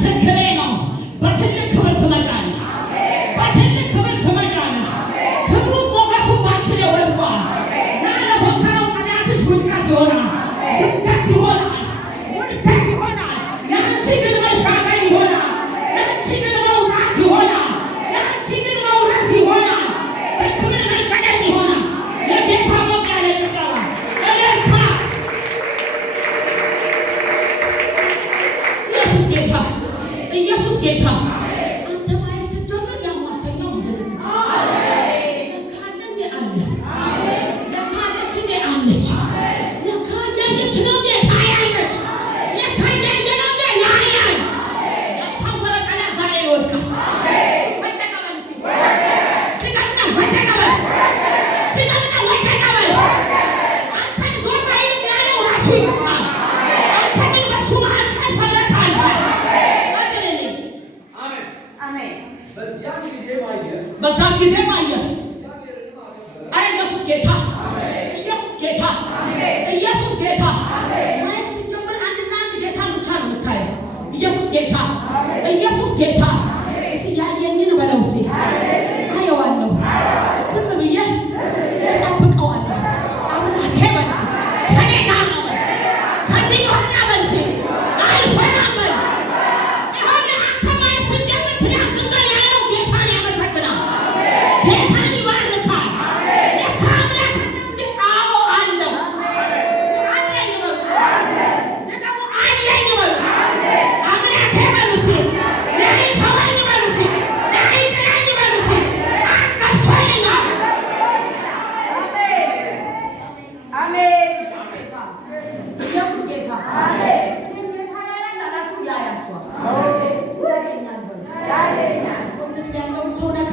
ምስክሬ ነው። በትልቅ ክብር ትመጫለሽ። በትልቅ ክብር ትመጫለሽ። ክብሩም ሞገሱም ባንቺ ላይ ወድቋል። ያለፎከረው ጠላትሽ ውድቀት ይሆናል። ውድቀት ይሆናል። ውድቀት ይሆናል። ለአንቺ ግን መሻገር ይሆናል። ለአንቺ ግን መውጣት ይሆናል። ለአንቺ ግን መውረስ ይሆናል። በክብር መቀደስ ይሆናል። ለጌታ ሞቅ ያለ ጭብጨባ እልልታ። ኢየሱስ ጌታ፣ ኢየሱስ ጌታ። አንተ ማየት ስትጀምር ያሟርተኛው ይደረግ። ለካ አለ እንዴ አለ። ለካ አለች እንዴ አለች። ለካ ያየች ነው እንዴ ታያለች። ለካ ያየ ነው እንዴ ያያል። ያሳወረ ጠላት ዛሬ ይወድቃል። ወደቀ በል እስኪ። ድገምና ወደቀ በል። ድገምና ወደቀ በል። አንተን ዞር አይልም ያለው ራሱ ይቆማል። አንተ ግን በሱ መሃል ሰብረህ ታልፋለህ። ቀጥልልኝ። አሜን። በዛም ጊዜም አየህ። አረ ኢየሱስ ጌታ፣ ኢየሱስ ጌታ፣ ኢየሱስ ጌታ። ማየት ስትጀምር አንድና አንድ ጌታን ብቻ ነው የምታየው። ኢየሱስ ጌታ፣ ኢየሱስ ጌታ። እስኪ ያየኝን በለው እስኪ። አየዋለሁ፣ ዝም ብዬ እጠብቀዋለሁ። አምላኬ በል እስኪ። ከኔ ጋር ነው በል። ከዚህ በኋላ በል እስኪ አልፈራም በል። ይኸውልህ አንተ ማየት ስትጀምር ትዳክመል ያለው ጌታን ያመሰግናል። ጌታን ይባርካል። ለካ አምላክ እንደ አዎ አለው። አለኝ በሉ። ደግሞ አለኝ በሉ። አምላኬ በሉ እስኪ። ነይ ተወኝ በሉ እስኪ። ነይ ጥላኝ በሉ እስኪ። ቃል ገብቶልኛል። አሜን። ኢየሱስ ጌታ። ግን ጌታ ያያል አላችሁ፣ ያያችኋል። እስኪ ያየኛል በሉ። በእውነት ያለውን ሰው ነካ